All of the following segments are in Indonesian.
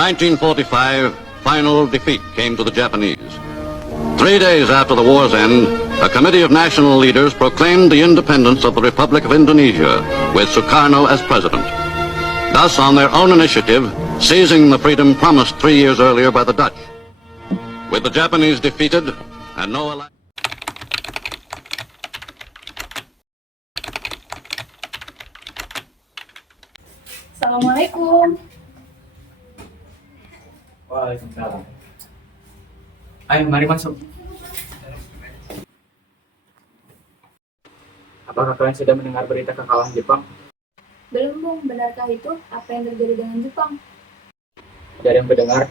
1945, final defeat came to the Japanese. 3 days after the war's end, a committee of national leaders proclaimed the independence of the Republic of Indonesia, with Sukarno as president. Thus, on their own initiative, seizing the freedom promised 3 years earlier by the Dutch. With the Japanese defeated and no election. Assalamualaikum. Waalaikumsalam. Ayo, mari masuk. Apakah kalian sudah mendengar berita kekalahan Jepang? Belum, Bung. Benarkah itu? Apa yang terjadi dengan Jepang? Dari yang mendengar,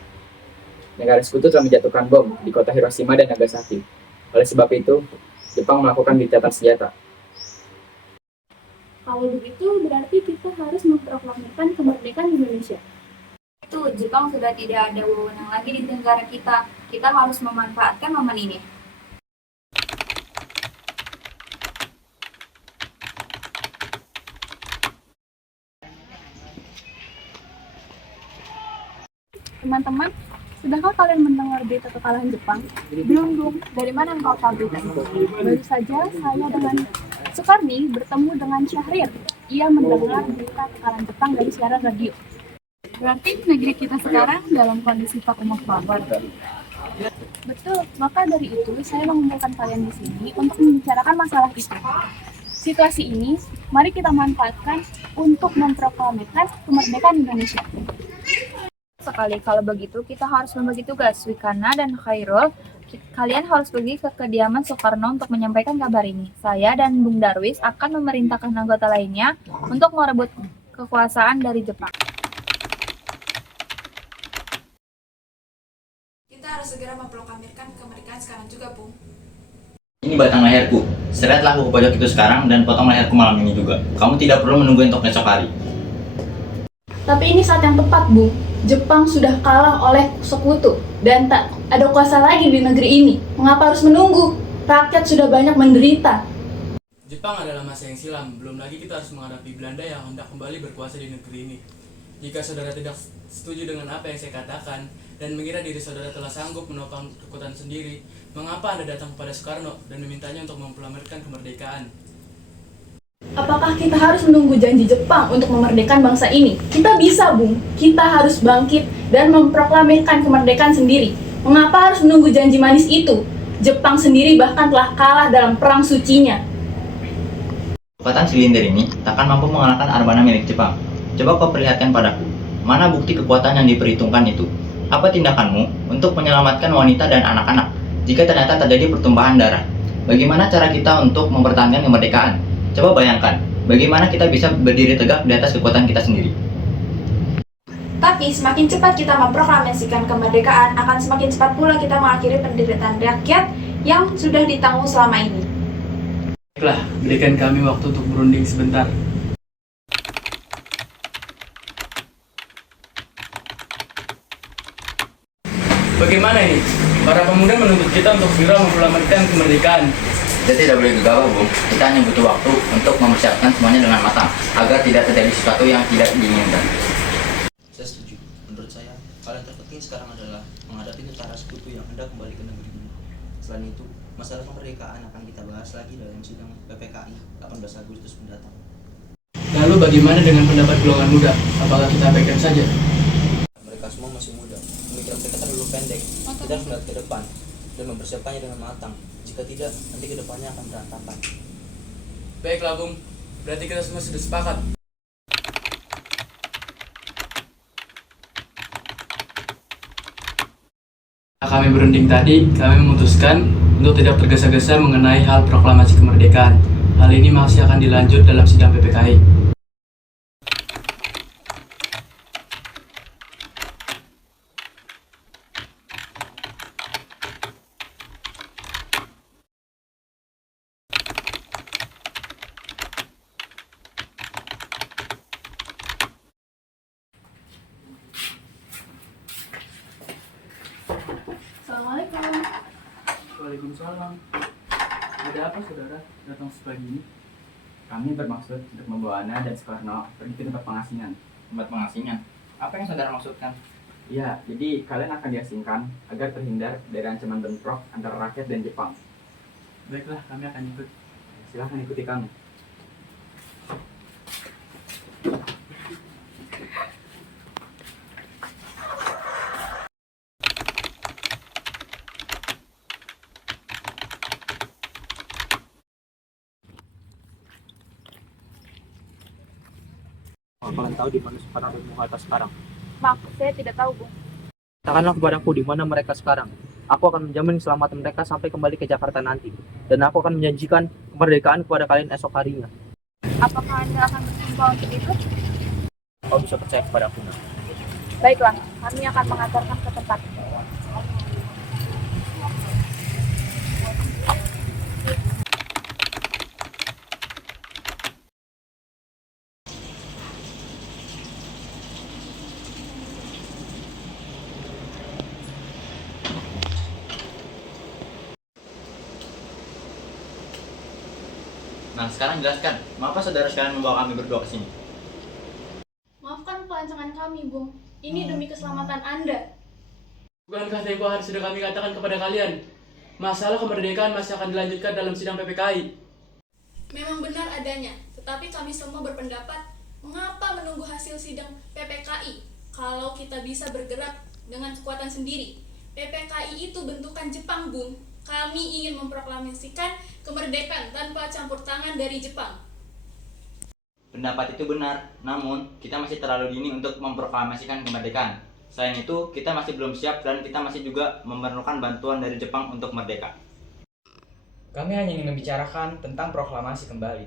negara sekutu telah menjatuhkan bom di kota Hiroshima dan Nagasaki. Oleh sebab itu, Jepang melakukan gencatan senjata. Kalau begitu, berarti kita harus memproklamirkan kemerdekaan Indonesia. Itu, Jepang sudah tidak ada wewenang lagi di negara kita. Kita harus memanfaatkan momen ini. Teman-teman, sudahkah kalian mendengar berita kekalahan Jepang? Belum, Bung. Dari mana engkau tahu berita itu? Baru saja saya dengan Sukarni bertemu dengan Syahrir. Ia mendengar berita kekalahan Jepang dari siaran radio. Berarti negeri kita sekarang dalam kondisi vakum of power. Betul, maka dari itu saya mengumpulkan kalian di sini untuk membicarakan masalah itu. Situasi ini, mari kita manfaatkan untuk memproklamirkan kemerdekaan Indonesia. Sekali, kalau begitu kita harus membagi tugas. Wikana dan Khairul, kalian harus pergi ke kediaman Soekarno untuk menyampaikan kabar ini. Saya dan Bung Darwis akan memerintahkan anggota lainnya untuk merebut kekuasaan dari Jepang. Kita harus segera memproklamirkan kemerdekaan sekarang juga, Bung. Ini batang leherku. Seretlah aku ke pojok itu sekarang dan potong leherku malam ini juga. Kamu tidak perlu menunggu untuk esok hari. Tapi ini saat yang tepat, Bung. Jepang sudah kalah oleh sekutu dan tak ada kuasa lagi di negeri ini. Mengapa harus menunggu? Rakyat sudah banyak menderita. Jepang adalah masa yang silam, belum lagi kita harus menghadapi Belanda yang hendak kembali berkuasa di negeri ini. Jika saudara tidak setuju dengan apa yang saya katakan dan mengira diri saudara telah sanggup menopang kekuatan sendiri, mengapa Anda datang kepada Soekarno dan memintanya untuk memproklamirkan kemerdekaan? Apakah kita harus menunggu janji Jepang untuk memerdekakan bangsa ini? Kita bisa, Bung. Kita harus bangkit dan memproklamirkan kemerdekaan sendiri. Mengapa harus menunggu janji manis itu? Jepang sendiri bahkan telah kalah dalam perang sucinya. Kekuatan silinder ini takkan mampu mengalahkan armada milik Jepang. Coba kau perlihatkan padaku, mana bukti kekuatan yang diperhitungkan itu? Apa tindakanmu untuk menyelamatkan wanita dan anak-anak jika ternyata terjadi pertumpahan darah? Bagaimana cara kita untuk mempertahankan kemerdekaan? Coba bayangkan, bagaimana kita bisa berdiri tegak di atas kekuatan kita sendiri. Tapi semakin cepat kita memproklamasikan kemerdekaan, akan semakin cepat pula kita mengakhiri penderitaan rakyat yang sudah ditanggung selama ini. Baiklah, berikan kami waktu untuk berunding sebentar. Bagaimana ini? Para pemuda menuntut kita untuk segera memproklamirkan kemerdekaan. Kita tidak boleh gegabah, Bung. Kita hanya butuh waktu untuk mempersiapkan semuanya dengan matang, agar tidak terjadi sesuatu yang tidak diinginkan. Saya setuju. Menurut saya, hal yang terpenting sekarang adalah menghadapi tentara sekutu yang hendak kembali ke negeri ini. Selain itu, masalah kemerdekaan akan kita bahas lagi dalam sidang PPKI 18 Agustus mendatang. Lalu bagaimana dengan pendapat golongan muda? Apakah kita abaikan saja? Mereka semua masih muda. Pemikiran mereka terlalu pendek. Kita harus melihat ke depan dan mempersiapkannya dengan matang. Jika tidak, nanti ke depannya akan berantakan. Baiklah, Bung. Berarti kita semua sudah sepakat. Kami berunding tadi, kami memutuskan untuk tidak tergesa-gesa mengenai hal proklamasi kemerdekaan. Hal ini masih akan dilanjut dalam sidang PPKI. Assalamualaikum. Waalaikumsalam. Ada apa, saudara? Datang sepagi ini? Kami bermaksud untuk membawa Ana dan Soekarno pergi ke tempat pengasingan. Tempat pengasingan. Apa yang saudara maksudkan? Ya, jadi kalian akan diasingkan agar terhindar dari ancaman bentrok antara rakyat dan Jepang. Baiklah, kami akan ikut. Silahkan ikuti kami. Kalian tahu di mana Soekarno dan Bung Hatta sekarang? Maaf, saya tidak tahu, Bung. Katakanlah kepadaku di mana mereka sekarang. Aku akan menjamin keselamatan mereka sampai kembali ke Jakarta nanti. Dan aku akan menjanjikan kemerdekaan kepada kalian esok harinya. Apakah Anda akan bersumpah untuk itu? Kau bisa percaya kepadaku. Baiklah, kami akan mengantarkan ke tempat. Nah, sekarang jelaskan, mengapa saudara sekalian membawa kami berdua ke sini? Maafkan pelancangan kami, Bung. Ini demi keselamatan Anda. Bukankah tempo hari sudah kami katakan kepada kalian, masalah kemerdekaan masih akan dilanjutkan dalam sidang PPKI. Memang benar adanya, tetapi kami semua berpendapat, mengapa menunggu hasil sidang PPKI kalau kita bisa bergerak dengan kekuatan sendiri? PPKI itu bentukan Jepang, Bung. Kami ingin memproklamasikan kemerdekaan tanpa campur tangan dari Jepang. Pendapat itu benar, namun kita masih terlalu dini untuk memproklamasikan kemerdekaan. Selain itu, kita masih belum siap dan kita masih juga memerlukan bantuan dari Jepang untuk merdeka. Kami hanya ingin membicarakan tentang proklamasi kembali.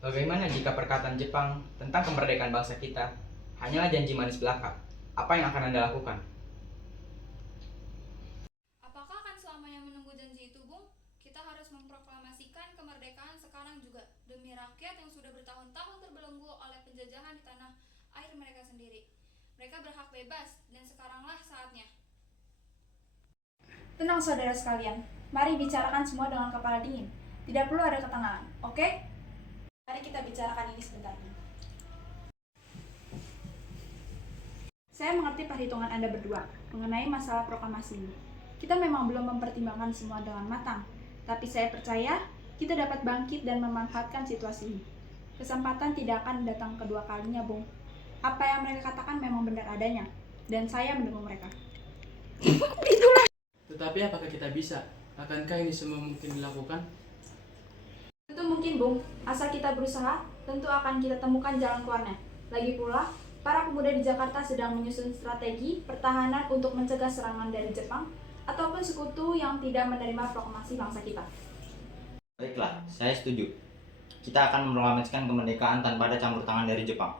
Bagaimana jika perkataan Jepang tentang kemerdekaan bangsa kita hanyalah janji manis belaka? Apa yang akan Anda lakukan? Apakah akan selamanya menunggu janji itu, Bung? Kita harus memproklamasikan kemerdekaan sekarang juga demi rakyat yang sudah bertahun-tahun terbelenggu oleh penjajahan di tanah air mereka sendiri. Mereka berhak bebas dan sekaranglah saatnya. Tenang saudara sekalian, mari bicarakan semua dengan kepala dingin. Tidak perlu ada ketenangan, oke? Mari kita bicarakan ini sebentar. Saya mengerti perhitungan Anda berdua mengenai masalah proklamasi ini. Kita memang belum mempertimbangkan semua dengan matang, tapi saya percaya kita dapat bangkit dan memanfaatkan situasi ini. Kesempatan tidak akan datang kedua kalinya, Bung. Apa yang mereka katakan memang benar adanya, dan saya mendukung mereka. Tetapi apakah kita bisa? Akankah ini semua mungkin dilakukan? Tentu mungkin, Bung. Asal kita berusaha, tentu akan kita temukan jalan keluarnya. Lagi pula, para pemuda di Jakarta sedang menyusun strategi pertahanan untuk mencegah serangan dari Jepang ataupun sekutu yang tidak menerima proklamasi bangsa kita. Baiklah, saya setuju. Kita akan memproklamasikan kemerdekaan tanpa ada campur tangan dari Jepang.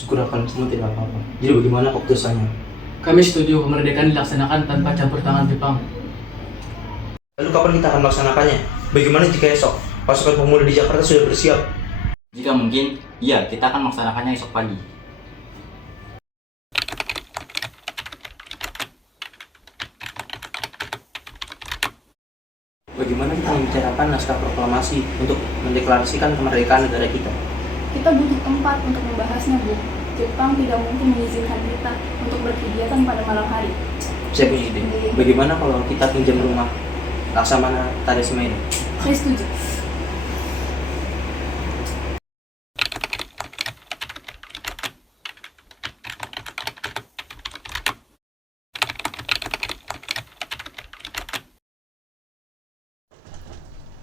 Syukur akan semua tidak apa-apa. Jadi bagaimana keputusannya? Kami setuju kemerdekaan dilaksanakan tanpa campur tangan Jepang. Lalu kapan kita akan melaksanakannya? Bagaimana jika esok pasukan pemuda di Jakarta sudah bersiap? Jika mungkin, iya, kita akan melaksanakannya esok pagi. Bagaimana kita membicarakan naskah proklamasi untuk mendeklarasikan kemerdekaan negara kita? Kita butuh tempat untuk membahasnya, Bu. Jepang tidak mungkin mengizinkan kita untuk berkegiatan pada malam hari. Saya punya ide. Bagaimana kalau kita pinjam rumah Laksamana Tadasima ini? Saya setuju.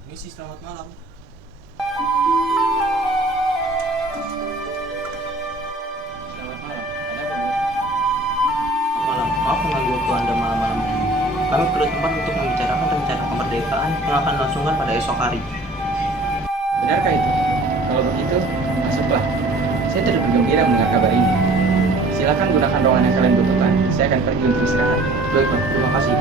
Misi, selamat malam. Selamat malam. Ada apa, Bu? Malam, maaf mengganggu waktu Anda malam-malam ini. Kami perlu tempat untuk membicarakan rencana kemerdekaan yang akan dilangsungkan pada esok hari. Benarkah itu? Kalau begitu, masuklah. Saya tidak bergembira mendengar kabar ini. Silakan gunakan ruangan yang kalian butuhkan. Saya akan pergi untuk istirahat. Baiklah, terima kasih.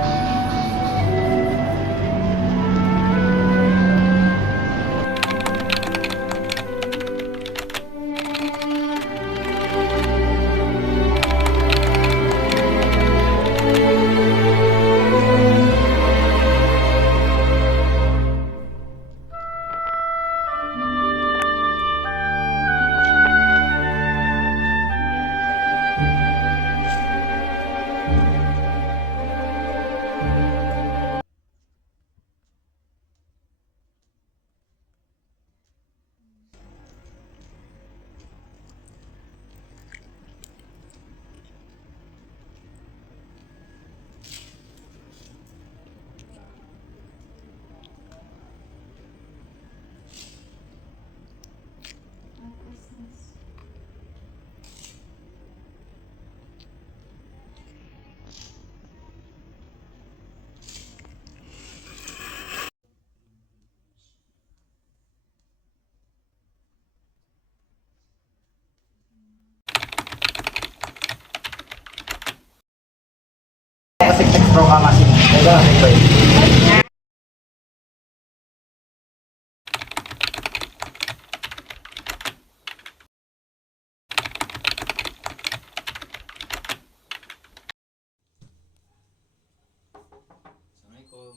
proklamasimu. Jaga baik-baik. Assalamualaikum.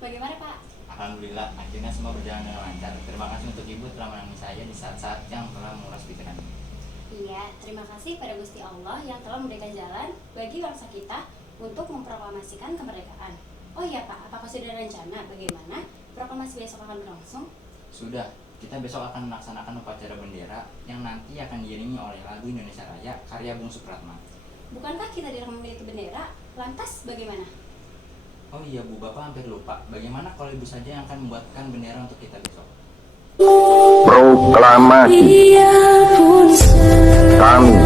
Bagaimana Pak? Alhamdulillah, akhirnya semua berjalan dengan lancar. Terima kasih untuk Ibu telah menemani saya di saat-saat yang telah menguras pikiran. Iya, terima kasih pada Gusti Allah yang telah memberikan jalan bagi bangsa kita untuk memproklamasikan kemerdekaan. Oh iya Pak, apakah sudah ada rencana bagaimana proklamasi besok akan berlangsung? Sudah, kita besok akan melaksanakan upacara bendera yang nanti akan diiringi oleh lagu Indonesia Raya karya Bung Supratman. Bukankah kita dilarang memiliki bendera? Lantas bagaimana? Oh iya Bu, Bapak hampir lupa. Bagaimana kalau Ibu saja yang akan membuatkan bendera untuk kita besok? Proklamasi kami,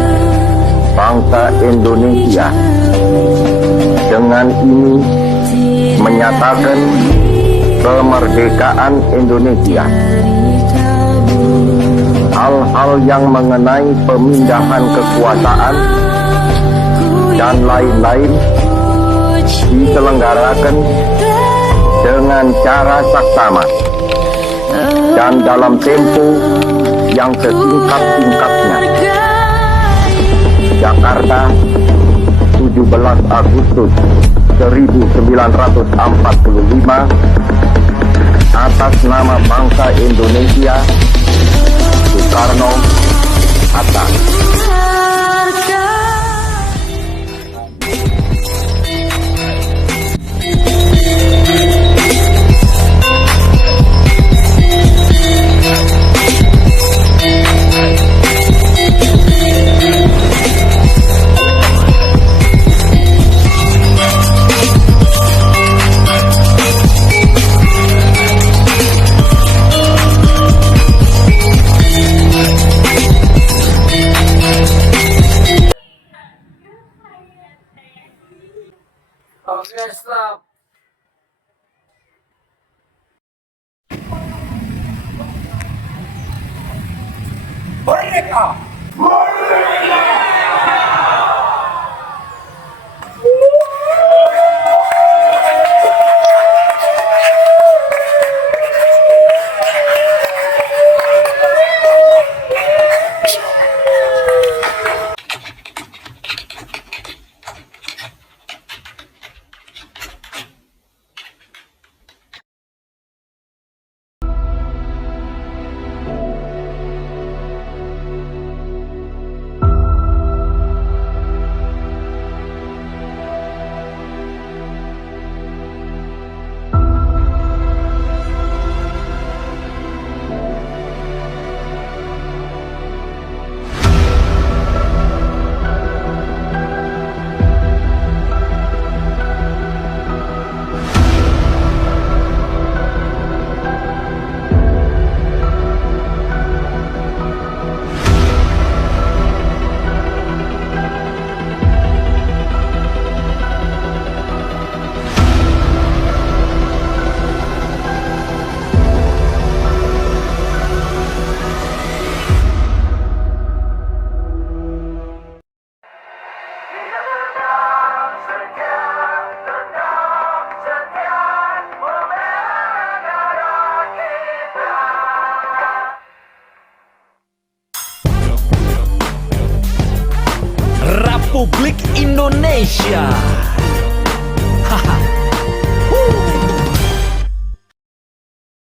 bangsa Indonesia, dengan ini menyatakan kemerdekaan Indonesia. Hal-hal yang mengenai pemindahan kekuasaan dan lain-lain diselenggarakan dengan cara saksama dan dalam tempo yang sesingkat-singkatnya. Jakarta, 17 Agustus 1945, atas nama bangsa Indonesia, Soekarno, Hatta. Republik Indonesia.